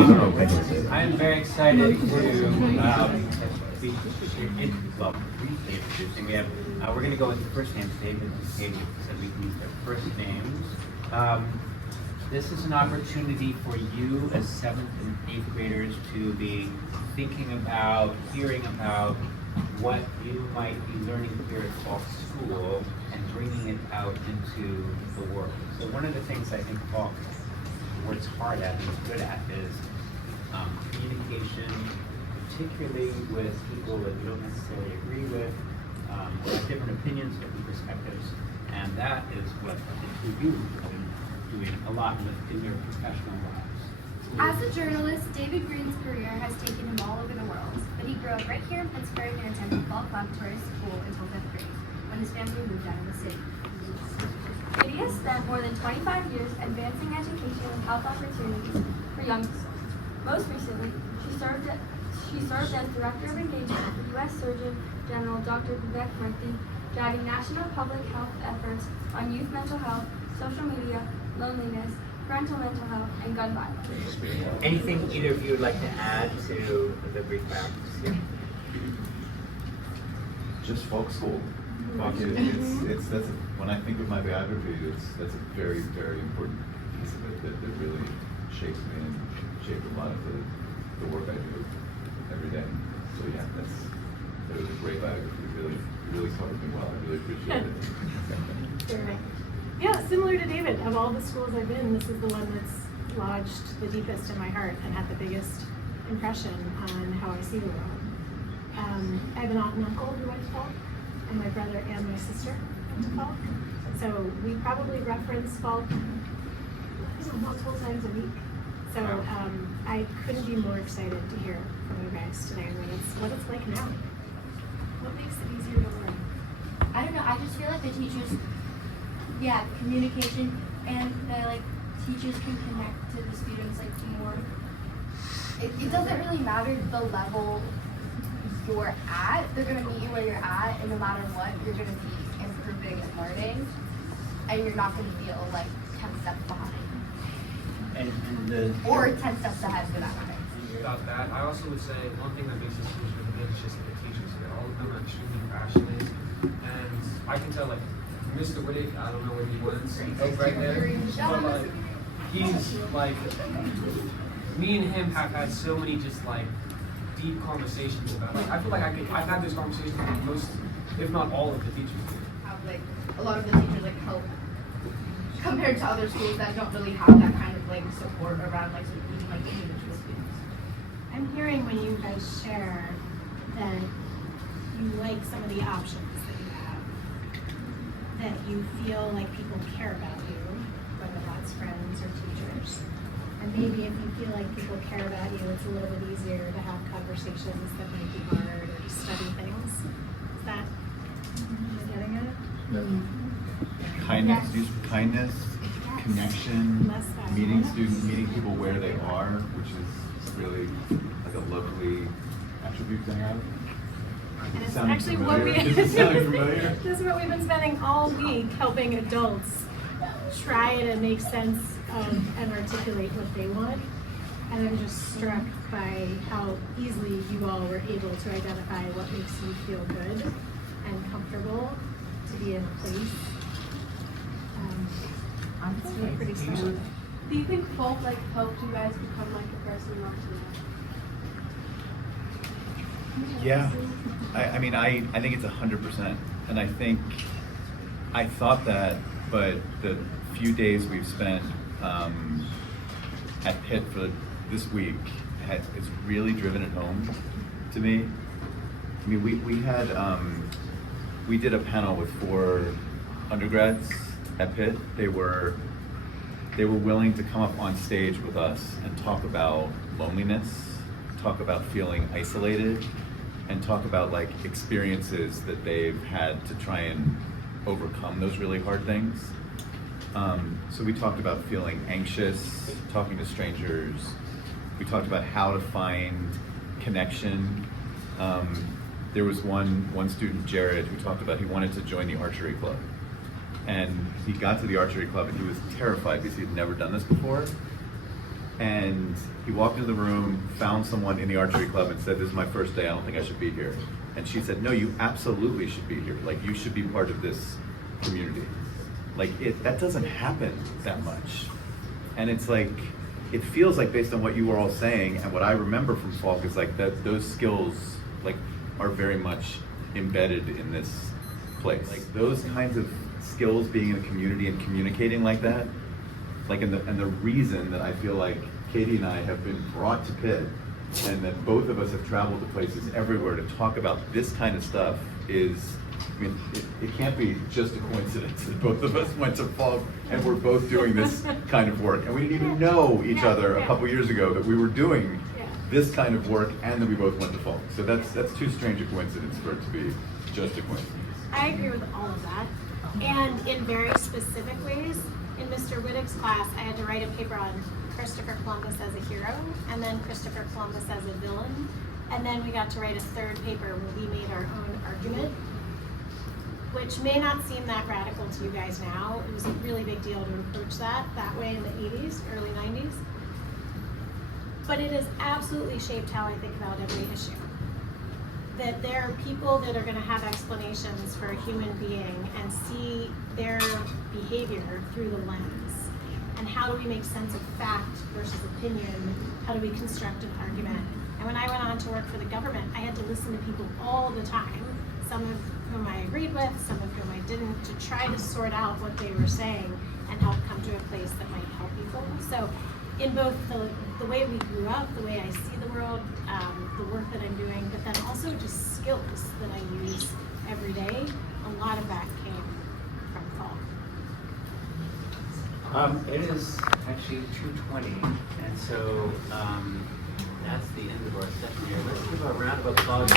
I am very excited to be briefly introducing. We're going to go with the first names. David and Paige said we can use their first names. This is an opportunity for you as 7th and 8th graders to be thinking about, hearing about what you might be learning here at Falk School and bringing it out into the world. So one of the things I think Falk works hard at and is good at is communication, particularly with people that you don't necessarily agree with, or have different opinions, different perspectives, and that is what the two of you have been doing a lot in your professional lives. As a journalist, David Greene's career has taken him all over the world, but he grew up right here in Pittsburgh and attended Falk Laboratory School until 5th grade, when his family moved out of the city. Katie has spent more than 25 years advancing education and health opportunities for young people. Most recently, she served as Director of Engagement for U.S. Surgeon General Dr. Vivek Murthy, guiding national public health efforts on youth mental health, social media, loneliness, parental mental health, and gun violence. Anything either of you would like to add to the brief biographies here? Just Falk School. Falk when I think of my biography, that's a very, very important piece of it that really shapes me and shaped a lot of the work I do every day. So yeah, that was a great biography. Really covered me well. I really appreciate it. Yeah, similar to David, of all the schools I've been, this is the one that's lodged the deepest in my heart and had the biggest impression on how I see the world. I have an aunt and uncle who went to Falk, and my brother and my sister went to Falk. So we probably reference Falk multiple times a week. So I couldn't be more excited to hear from you guys today what it's like now. What makes it easier to learn? I don't know, I just feel like the teachers, communication, and the teachers can connect to the students more. It doesn't really matter the level you're at. They're gonna meet you where you're at, and no matter what, you're gonna be improving and learning, and you're not gonna feel 10 steps behind. Or 10 steps ahead for that matter. About that, I also would say one thing that makes this school really good is just the teachers here. All of them are extremely passionate, and I can tell Mr. Whittick, I don't know where he went, right there, but he's me and him have had so many just deep conversations about I feel like I've had this conversation with most, if not all of the teachers here. A lot of the teachers help compared to other schools that don't really have that kind of support around even individual students. I'm hearing when you guys share that you like some of the options that you have, that you feel like people care about you, whether that's friends or teachers. And maybe if you feel like people care about you, it's a little bit easier to have conversations that might be hard or to study things. Is that getting at it? Kindness, connection, meeting people where they are, which is really a lovely attribute to have. And it's actually what this is what we've been spending all week helping adults try to make sense of and articulate what they want. And I'm just struck by how easily you all were able to identify what makes you feel good and comfortable to be in a place. It's really pretty special. Do you think Falk helped you guys become the person you want to be? Yeah, I think it's 100%, and I thought that, but the few days we've spent at Pitt for this week it's really driven it home to me. We did a panel with 4 undergrads at Pitt. They were willing to come up on stage with us and talk about loneliness, talk about feeling isolated, and talk about experiences that they've had to try and overcome those really hard things. So we talked about feeling anxious, talking to strangers. We talked about how to find connection. There was one student, Jared, who talked about he wanted to join the archery club. And he got to the archery club and he was terrified because he had never done this before. And he walked into the room, found someone in the archery club and said, "This is my first day, I don't think I should be here." And she said, "No, you absolutely should be here. Like, you should be part of this community." Like, that doesn't happen that much. And it's like, it feels like, based on what you were all saying and what I remember from Falk, is like that those skills like are very much embedded in this place. Like, those kinds of skills, being in a community and communicating like that, like, and the reason that I feel like Katie and I have been brought to Pitt, and that both of us have traveled to places everywhere to talk about this kind of stuff is, I mean, it can't be just a coincidence that both of us went to Falk and we're both doing this kind of work. And we didn't even know each other a couple years ago that we were doing this kind of work, and that we both went to Falk. So that's too strange a coincidence for it to be just a coincidence. I agree with all of that. And in very specific ways, in Mr. Wittig's class, I had to write a paper on Christopher Columbus as a hero, and then Christopher Columbus as a villain. And then we got to write a third paper where we made our own argument, which may not seem that radical to you guys now. It was a really big deal to approach that way in the 80s, early 90s. But it has absolutely shaped how I think about every issue. That there are people that are going to have explanations for a human being and see their behavior through the lens. And how do we make sense of fact versus opinion? How do we construct an argument? And when I went on to work for the government, I had to listen to people all the time, some of whom I agreed with, some of whom I didn't, to try to sort out what they were saying and help come to a place that might help people. So in both the way we grew up, the way I see the world, the work that I'm doing, but then also just skills that I use every day, a lot of that came from Falk. It is actually 2:20, and so that's the end of our session here. Let's give a round of applause.